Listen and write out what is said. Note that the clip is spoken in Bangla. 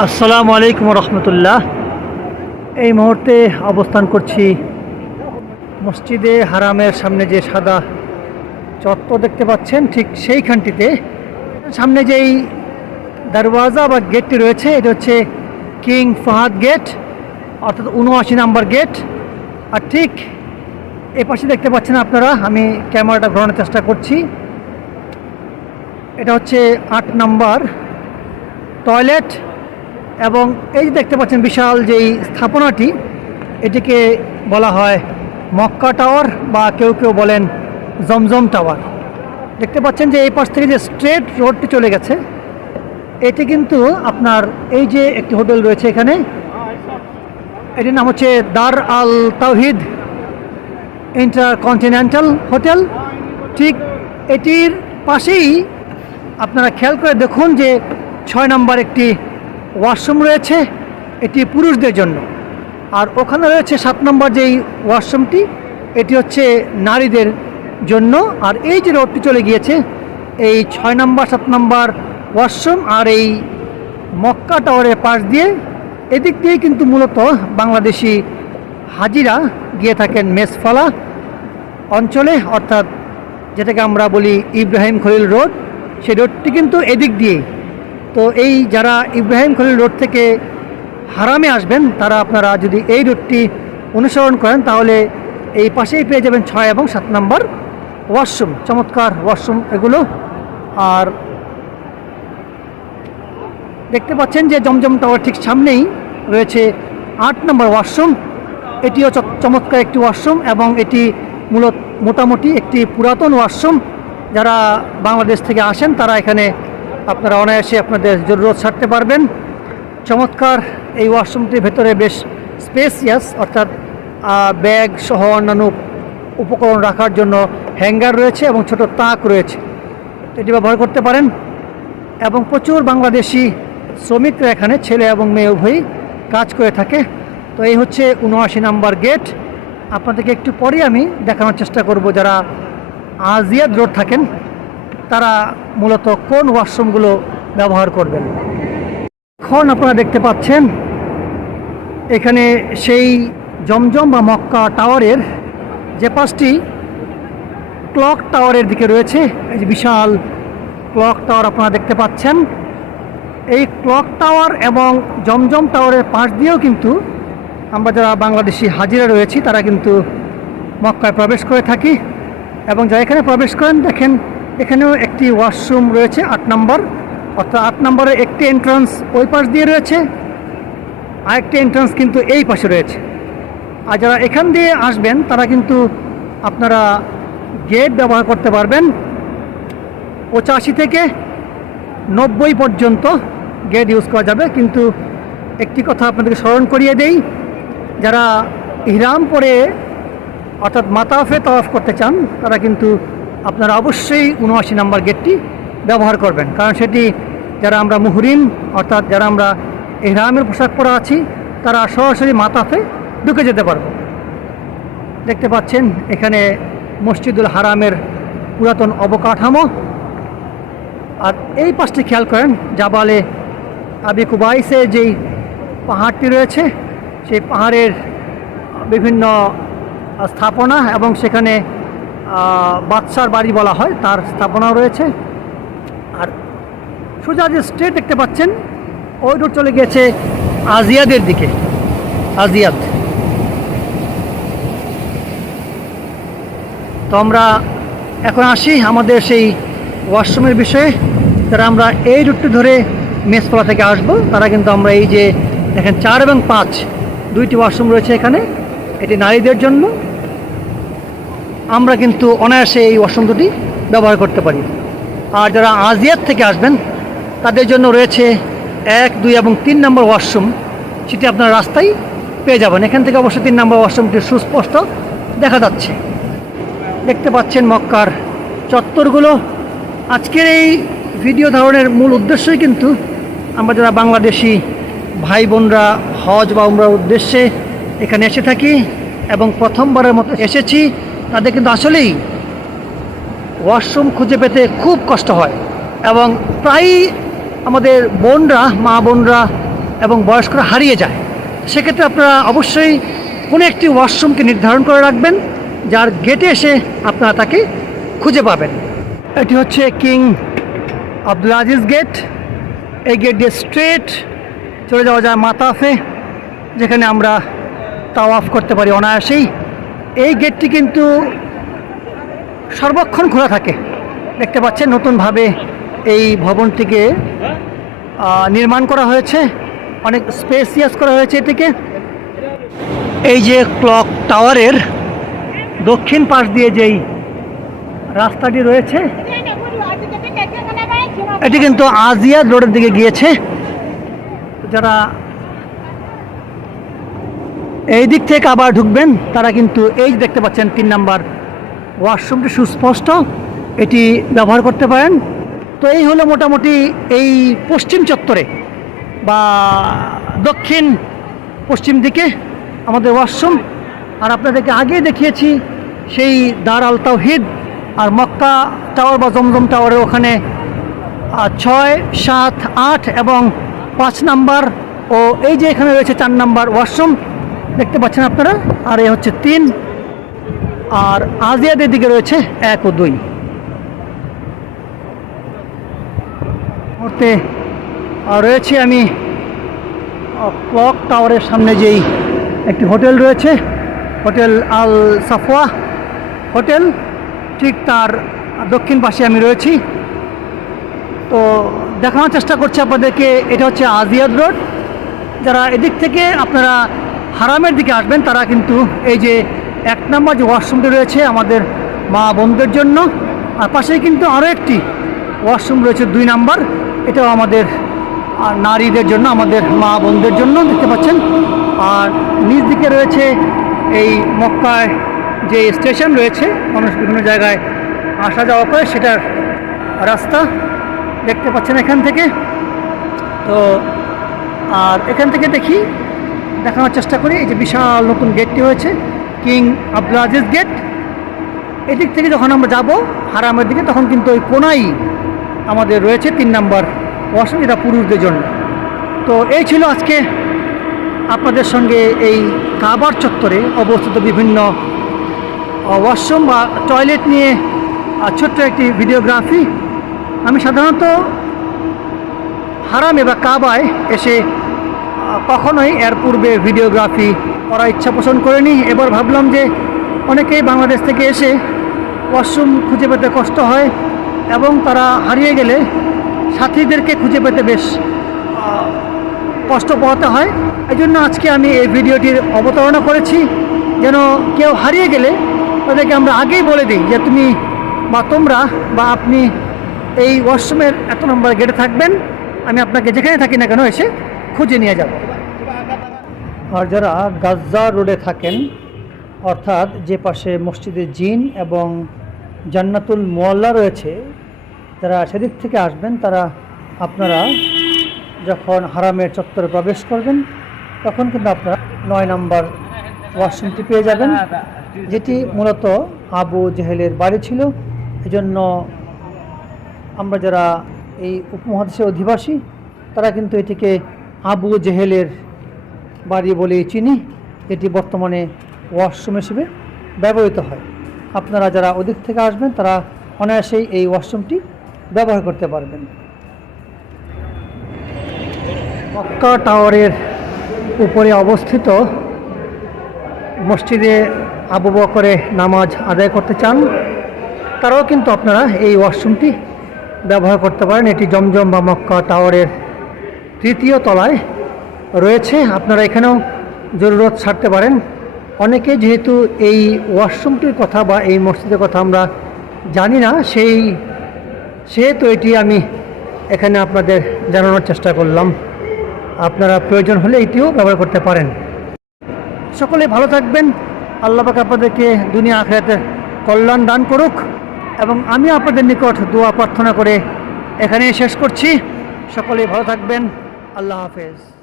আসসালামু আলাইকুম রহমতুল্লাহ। এই মুহূর্তে অবস্থান করছি মসজিদে হারামের সামনে যে সাদা চত্বর দেখতে পাচ্ছেন, ঠিক সেইখানটিতে। সামনে যেই দরওয়াজা বা গেটটি রয়েছে, এটা হচ্ছে কিং ফাহাদ গেট, অর্থাৎ উনআশি নাম্বার গেট। আর ঠিক এ পাশে দেখতে পাচ্ছেন আপনারা, আমি ক্যামেরাটা ঘোরানোর চেষ্টা করছি। এটা হচ্ছে আট নাম্বার টয়লেট। এবং এই যে দেখতে পাচ্ছেন বিশাল যেই স্থাপনাটি, এটিকে বলা হয় মক্কা টাওয়ার বা কেউ কেউ বলেন জমজম টাওয়ার। দেখতে পাচ্ছেন যে এই পাশ থেকে যে স্ট্রেট রোডটি চলে গেছে, এটি কিন্তু আপনার এই যে একটি হোটেল রয়েছে এখানে, এটির নাম হচ্ছে দার আল তাওহিদ ইন্টারকন্টিনেন্টাল হোটেল। ঠিক এটির পাশেই আপনারা খেয়াল করে দেখুন যে ছয় নম্বর একটি ওয়াশরুম রয়েছে, এটি পুরুষদের জন্য। আর ওখানে রয়েছে সাত নম্বর যেই ওয়াশরুমটি, এটি হচ্ছে নারীদের জন্য। আর এই যে রোডটি চলে গিয়েছে, এই ছয় নম্বর, সাত নম্বর ওয়াশরুম আর এই মক্কা টাওয়ারের পাশ দিয়ে, এদিক দিয়েই কিন্তু মূলত বাংলাদেশি হাজিরা গিয়ে থাকেন মেসফলা অঞ্চলে, অর্থাৎ যেটাকে আমরা বলি ইব্রাহিম খলিল রোড। সেই রোডটি কিন্তু এদিক দিয়েই। তো এই যারা ইব্রাহিম খলিল রোড থেকে হারামে আসবেন, তারা আপনারা যদি এই রোডটি অনুসরণ করেন, তাহলে এই পাশেই পেয়ে যাবেন ছয় এবং সাত নম্বর ওয়াশরুম। চমৎকার ওয়াশরুম এগুলো। আর দেখতে পাচ্ছেন যে জমজম টাওয়ার ঠিক সামনেই রয়েছে আট নম্বর ওয়াশরুম। এটিও চমৎকার একটি ওয়াশরুম এবং এটি মূলত মোটামুটি একটি পুরাতন ওয়াশরুম। যারা বাংলাদেশ থেকে আসেন, তারা এখানে আপনারা অনায়াসে আপনাদের জরুরত ছাড়তে পারবেন। চমৎকার এই ওয়াশরুমটির ভেতরে বেশ স্পেসিয়াস অর্থাৎ ব্যাগ সহ অন্যান্য উপকরণ রাখার জন্য হ্যাঙ্গার রয়েছে এবং ছোট তাক রয়েছে। এটি ব্যবহার করতে পারেন। এবং প্রচুর বাংলাদেশি শ্রমিকরা এখানে, ছেলে এবং মেয়ে উভয়ই কাজ করে থাকে। তো এই হচ্ছে উনআশি নাম্বার গেট। আপনাদেরকে একটু পরে আমি দেখানোর চেষ্টা করব যারা আজিয়াদ রোড থাকেন। তারা মূলত কোন ওয়াশরুমগুলো ব্যবহার করবেন? এখন আপনারা দেখতে পাচ্ছেন, এখানে সেই জমজম বা মক্কা টাওয়ারের যে পাঁচটি ক্লক টাওয়ারের দিকে রয়েছে, এই যে বিশাল ক্লক টাওয়ার আপনারা দেখতে পাচ্ছেন। এই ক্লক টাওয়ার এবং জমজম টাওয়ারের পাশ দিয়েও কিন্তু আমরা যারা বাংলাদেশি হাজিরা রয়েছি, তারা কিন্তু মক্কায় প্রবেশ করে থাকি। এবং যারা এখানে প্রবেশ করেন, দেখেন এখানেও একটি ওয়াশরুম রয়েছে, আট নম্বর। অর্থাৎ আট নম্বরের একটি এন্ট্রান্স ওই পাশ দিয়ে রয়েছে, আরেকটি এন্ট্রান্স কিন্তু এই পাশে রয়েছে। আর যারা এখান দিয়ে আসবেন, তারা কিন্তু আপনারা গেট ব্যবহার করতে পারবেন। পঁচাশি থেকে নব্বই পর্যন্ত গেট ইউজ করা যাবে। কিন্তু একটি কথা আপনাদেরকে স্মরণ করিয়ে দেই, যারা ইহরাম পরে অর্থাৎ মাতাফে তওয়াফ করতে চান, তারা কিন্তু আপনারা অবশ্যই উনআশি নাম্বার গেটটি ব্যবহার করবেন। কারণ সেটি যারা আমরা মুহরিম, অর্থাৎ যারা আমরা ইহরামের পোশাক পরা আছি, তারা সরাসরি মাতাফে ঢুকে যেতে পারব। দেখতে পাচ্ছেন, এখানে মসজিদুল হারামের পুরাতন অবকাঠামো। আর এই পাশটি খেয়াল করেন, জাবালে আবি কুবাইসে যেই পাহাড়টি রয়েছে, সেই পাহাড়ের বিভিন্ন স্থাপনা এবং সেখানে বাদশার বাড়ি বলা হয়, তার স্থাপনাও রয়েছে। আর সোজা যে স্ট্রেট দেখতে পাচ্ছেন ওই রোড চলে গিয়েছে আজিয়াদের দিকে, আজিয়াদ। তো আমরা এখন আসি আমাদের সেই ওয়াশরুমের বিষয়ে। তারা আমরা এই রুটটি ধরে মেসপাড়া থেকে আসব। তারা কিন্তু আমরা এই যে দেখেন, চার এবং পাঁচ, দুইটি ওয়াশরুম রয়েছে এখানে। এটি নারীদের জন্য। আমরা কিন্তু অনায়াসে এই দুটি ব্যবহার করতে পারি। আর যারা আজিয়ার থেকে আসবেন, তাদের জন্য রয়েছে এক, দুই এবং তিন নম্বর ওয়াশরুম। সেটি আপনার রাস্তায় পেয়ে যাবেন। এখান থেকে অবশ্য তিন নম্বর ওয়াশরুমটি সুস্পষ্ট দেখা যাচ্ছে। দেখতে পাচ্ছেন মক্কার চত্বরগুলো। আজকের এই ভিডিও ধারণের মূল উদ্দেশ্যই কিন্তু আমরা যারা বাংলাদেশি ভাই বোনরা হজ বা উমরার উদ্দেশ্যে এখানে এসে থাকি এবং প্রথমবারের মতো এসেছি তাদের কিন্তু আসলেই ওয়াশরুম খুঁজে পেতে খুব কষ্ট হয়। এবং প্রায়ই আমাদের বোনরা, মা বোনরা এবং বয়স্করা হারিয়ে যায়। সেক্ষেত্রে আপনারা অবশ্যই কোনো একটি ওয়াশরুমকে নির্ধারণ করে রাখবেন, যার গেটে এসে আপনারা তাকে খুঁজে পাবেন। এটি হচ্ছে কিং আব্দুল আজিজ গেট। এই গেট দিয়ে স্ট্রেট চলে যাওয়া যায় মাতাফে, যেখানে আমরা তাওয়াফ করতে পারি অনায়াসেই। এই গেটটি কিন্তু সর্বক্ষণ খোলা থাকে। দেখতে পাচ্ছেন নতুনভাবে এই ভবনটিকে নির্মাণ করা হয়েছে। অনেক স্পেসিয়াস করা হয়েছে এটিকে। এই যে ক্লক টাওয়ারের দক্ষিণ পাশ দিয়ে যেই রাস্তাটি রয়েছে, এটি কিন্তু আজিয়া রোডের দিকে গিয়েছে। যারা এই দিক থেকে আবার ঢুকবেন, তারা কিন্তু এই দেখতে পাচ্ছেন তিন নাম্বার ওয়াশরুমটি সুস্পষ্ট, এটি ব্যবহার করতে পারেন। তো এই হলো মোটামুটি এই পশ্চিম চত্বরে বা দক্ষিণ পশ্চিম দিকে আমাদের ওয়াশরুম। আর আপনাদেরকে আগে দেখিয়েছি সেই দার আল তাওহিদ আর মক্কা টাওয়ার বা জমজম টাওয়ারের ওখানে ছয়, সাত, আট এবং পাঁচ নাম্বার ও এই যে এখানে রয়েছে চার নাম্বার ওয়াশরুম। দেখতে পাচ্ছেন আপনারা? আর এ হচ্ছে তিন। আর আজিয়াদের দিকে রয়েছে এক ও দুই। মুহূর্তে রয়েছে আমি ক্লক টাওয়ারের সামনে যেই একটি হোটেল রয়েছে, হোটেল আল সাফওয়া হোটেল। ঠিক তার দক্ষিণ পাশে আমি রয়েছি। তো দেখানোর চেষ্টা করছি আপনাদেরকে, এটা হচ্ছে আজিয়াদ রোড। যারা এদিক থেকে আপনারা হারামের দিকে আসবেন, তারা কিন্তু এই যে এক নম্বর যে ওয়াশরুমটি রয়েছে আমাদের মা বোনদের জন্য, আর পাশেই কিন্তু আরও একটি ওয়াশরুম রয়েছে দুই নাম্বার, এটাও আমাদের নারীদের জন্য, আমাদের মা বোনদের জন্য, দেখতে পাচ্ছেন। আর নিচ দিকে রয়েছে এই মক্কায় যে স্টেশন রয়েছে, মানুষ বিভিন্ন জায়গায় আসা যাওয়া করে, সেটার রাস্তা দেখতে পাচ্ছেন এখান থেকে। তো, আর এখান থেকে দেখি দেখানোর চেষ্টা করি। এই যে বিশাল নতুন গেটটি হয়েছে, কিং আব্দুল আজিজ গেট এদিক থেকে যখন আমরা যাব হারামের দিকে, তখন কিন্তু ওই কোনাই আমাদের রয়েছে তিন নাম্বার ওয়াশরুম যেটা পুরুষদের জন্য। তো এই ছিল আজকে আপনাদের সঙ্গে এই কাবার চত্বরে অবস্থিত বিভিন্ন ওয়াশরুম বা টয়লেট নিয়ে ছোট্ট একটি ভিডিওগ্রাফি। আমি সাধারণত হারামে বা কাবায় এসে কখনোই এর পূর্বে ভিডিওগ্রাফি করার ইচ্ছা পোষণ করিনি। এবার ভাবলাম যে অনেকেই বাংলাদেশ থেকে এসে ওয়াশরুম খুঁজে পেতে কষ্ট হয় এবং তারা হারিয়ে গেলে সাথীদেরকে খুঁজে পেতে বেশ কষ্ট পোহাতে হয়। এই জন্য আজকে আমি এই ভিডিওটির অবতারণা করেছি যেন কেউ হারিয়ে গেলে তাদেরকে আমরা আগেই বলে দিই যে তুমি বা তোমরা বা আপনি এই ওয়াশরুমের এত নম্বর গেটে থাকবেন। আমি আপনাকে যেখানে থাকি না কেন এসে খুঁজে নিয়ে যাব। আর যারা গাজ্জা রোডে থাকেন, অর্থাৎ যে পাশে মসজিদে জিন এবং জান্নাতুল মোয়াল্লা রয়েছে যারা সেদিক থেকে আসবেন, তারা আপনারা যখন হারামের চত্বরে প্রবেশ করবেন, তখন কিন্তু আপনারা নয় নম্বর ওয়াশরুমটি পেয়ে যাবেন, যেটি মূলত আবু জেহেলের বাড়ি ছিল। এজন্য আমরা যারা এই উপমহাদেশের অধিবাসী, তারা কিন্তু এটিকে আবু জেহেলের বাড়ি বলে চিনি, এটি বর্তমানে ওয়াশরুম হিসেবে ব্যবহৃত হয়। আপনারা যারা ওদিক থেকে আসবেন, তারা অনায়াসেই এই ওয়াশরুমটি ব্যবহার করতে পারবেন। মক্কা টাওয়ারের উপরে অবস্থিত মসজিদে আবু বকরে নামাজ আদায় করতে চান, তারাও কিন্তু আপনারা এই ওয়াশরুমটি ব্যবহার করতে পারেন। এটি জমজম বা মক্কা টাওয়ারের তৃতীয় তলায় রয়েছে। আপনারা এখানেও জরুরত ছাড়তে পারেন। অনেকে যেহেতু এই ওয়াশরুমটির কথা বা এই মসজিদের কথা আমরা জানি না, সেই সেহেতু এটি আমি এখানে আপনাদের জানানোর চেষ্টা করলাম। আপনারা প্রয়োজন হলে এটিও ব্যবহার করতে পারেন। সকলে ভালো থাকবেন। আল্লাহ পাক আপনাদেরকে দুনিয়া আখেরাতে কল্যাণ দান করুক এবং আমি আপনাদের নিকট দোয়া প্রার্থনা করে এখানে শেষ করছি। সকলে ভালো থাকবেন। अल्लाह हाफिज़